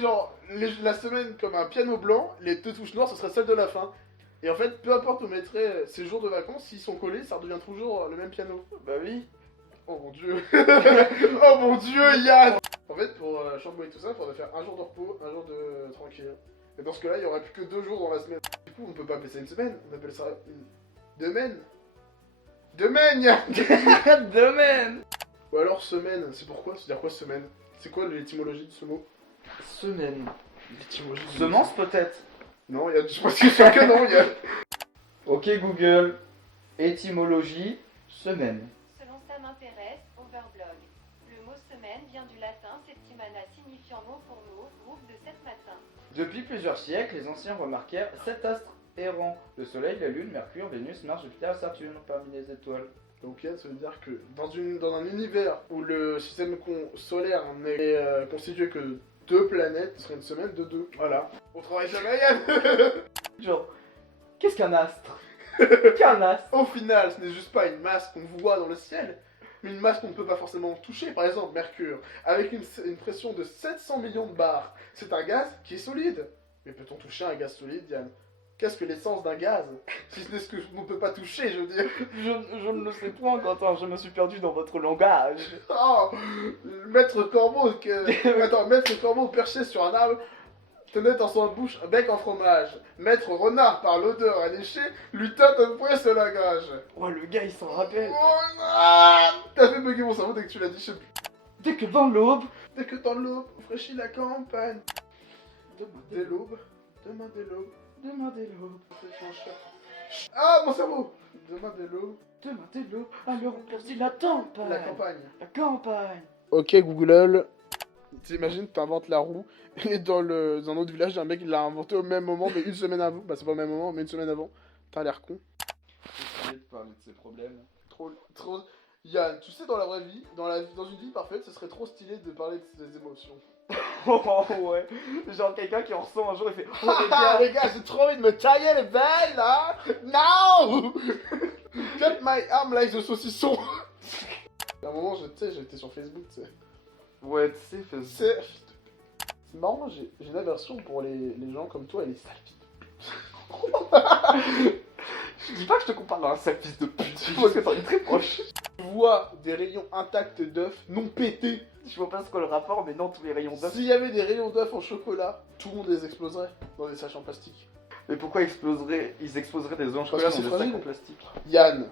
Genre, la semaine comme un piano blanc, les deux touches noires, ce serait celle de la fin. Et en fait, peu importe où on mettrait ces jours de vacances, s'ils sont collés, ça redevient toujours le même piano. Bah oui. Oh mon dieu. Oh mon dieu, Yann. En fait, pour chambouler tout ça, il faudrait faire un jour de repos, un jour de tranquille. Et dans ce cas-là, il y aurait plus que 2 jours dans la semaine. Du coup, on peut pas appeler ça une semaine, on appelle ça une domaine. Domaine, Yann. Domaine. Ou alors semaine, c'est pourquoi? C'est-à-dire quoi semaine? C'est quoi l'étymologie de ce mot? Semaine. L'étymologie de Semence peut-être. Non, Yann, je pense que c'est que non, Yann. Ok Google. Étymologie. Semaine. Selon Ça m'intéresse, Overblog. Le mot semaine vient du latin septimana signifiant mot pour mot, groupe de 7 matins. Depuis plusieurs siècles, les anciens remarquèrent 7 astres errants. Le Soleil, la Lune, Mercure, Vénus, Mars, Jupiter et Saturne parmi les étoiles. Donc Yann, ça veut dire que dans un univers où le système solaire n'est constitué que 2 planètes, ce serait une semaine de 2. Voilà. On travaille jamais, Yann. Genre, qu'est-ce qu'un astre? Qu'un astre? Au final, ce n'est juste pas une masse qu'on voit dans le ciel, mais une masse qu'on ne peut pas forcément toucher. Par exemple, Mercure, avec une pression de 700 millions de bars, c'est un gaz qui est solide. Mais peut-on toucher un gaz solide, Yann? Qu'est-ce que l'essence d'un gaz? Si ce n'est ce que l'on ne peut pas toucher, je veux dire. Je ne le sais point, Quentin, je me suis perdu dans votre langage. Oh, Maître Corbeau, Attends, Maître Corbeau perché sur un arbre, tenait dans son bouche un bec en fromage. Maître Renard, par l'odeur alléchée, lui tâte un poing sur la gage. Oh, le gars, il s'en rappelle. Oh non! T'as fait bugger mon cerveau dès que tu l'as dit, je sais plus. Dès que dans l'aube... Dès que dans l'aube, fraîchit la campagne. Dès l'aube, demain dès l'aube. Demain dès l'aube... Ah, mon cerveau! Demain dès l'aube. Demain dès l'aube... Alors on poursuit la campagne. La campagne. La campagne. Ok, Google. T'imagines, t'inventes la roue, et dans un autre village, il y a un mec qui l'a inventé au même moment, mais une semaine avant. Bah, c'est pas au même moment, mais une semaine avant. T'as l'air con. Essayez de parler de ses problèmes. Trop. Yann, tu sais, dans la vraie vie, dans une vie parfaite, ce serait trop stylé de parler de ses émotions. Oh ouais. Genre quelqu'un qui en ressent un jour, il fait... Oh les Ah, gars, les gars, j'ai trop envie de me tailler les veines, là! No! Cut my arm like the saucisson! À un moment, tu sais, j'étais sur Facebook, tu sais. Ouais, tu sais, C'est marrant, j'ai une aversion pour les gens comme toi et les sales filles. Je dis pas que je te compare à un sale fils de pute, parce que t'en es très proche. Je vois des rayons intacts d'œufs non pétés. Je vois pas ce qu'est le rapport, mais non, tous les rayons d'œufs. S'il y avait des rayons d'œufs en chocolat, tout le monde les exploserait dans des sachets en plastique. Mais pourquoi ils exploseraient des œufs en Parce chocolat que dans c'est des fragile. sacs en plastique? Yann,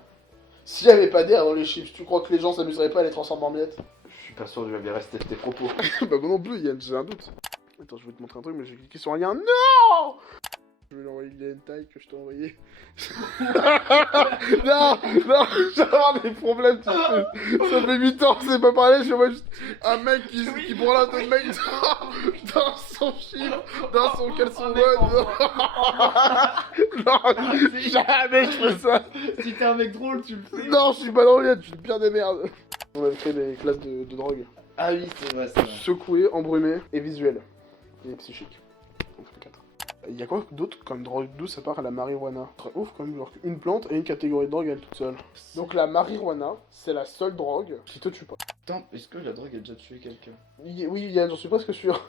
s'il y avait pas d'air dans les chips, tu crois que les gens s'amuseraient pas à les transformer en miettes? Je suis pas sûr de bien rester de tes propos. Bah moi non plus, Yann, j'ai un doute. Attends, je vais te montrer un truc, mais j'ai cliqué sur un lien. Non! Je vais lui envoyer les hentai que je t'ai envoyé. Non, j'ai avoir des problèmes, tu sais. Ça fait 8 ans que c'est pas parlé, je vois juste un mec qui branle un autre mec dans son chiffre, dans son caleçon mode. Non, jamais je fais ça. Si t'es un mec drôle, tu le fais. Non, je suis pas dans le je suis bien des merdes. On avait fait des classes de drogue. Ah oui, c'est vrai, c'est vrai. Secoué, embrumé et visuel. Et psychique. Donc 4. Il y a quoi d'autre comme drogue douce à part la marijuana? Très ouf quand même, genre une plante et une catégorie de drogue elle toute seule. Donc la marijuana, c'est la seule drogue qui te tue pas. Putain, est-ce que la drogue a déjà tué quelqu'un? Oui, Yann, j'en suis presque sûr.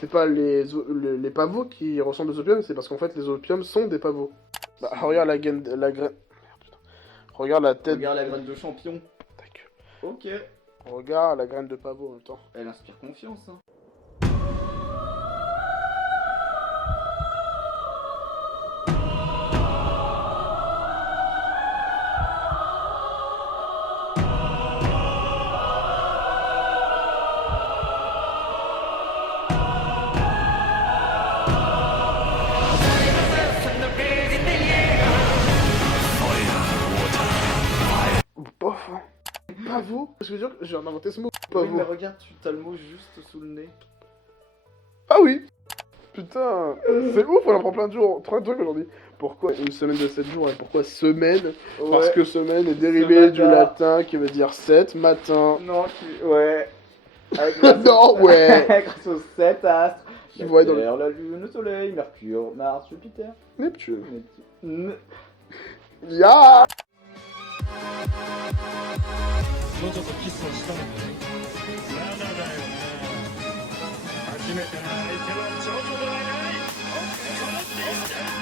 C'est pas les pavots qui ressemblent aux opiums, c'est parce qu'en fait les opiums sont des pavots. Bah regarde la graine... Merde, putain. Regarde la tête... Regarde la graine de champion. Ta gueule. Ok. Regarde la graine de pavot en même temps. Elle inspire confiance, hein. Bof, hein. Pavot? Je veux dire que j'ai inventé ce mot. Oui, Pavot. mais regarde, tu as le mot juste sous le nez. Ah oui! Putain, c'est ouf, on en prend plein de jours, plein de trucs aujourd'hui. Pourquoi une semaine de 7 jours et pourquoi semaine? Parce que semaine est dérivé du latin qui veut dire 7, matin. Non, ouais. Non, ouais. Grâce aux 7 astres. Qui La vont être dans Terre, la Lune, le Soleil, Mercure, Mars, Jupiter. Neptune. Neptune. Ya! ちょっとキスをしたのかい？まだだよな。めたら相手はジョジョではない。このディスタンス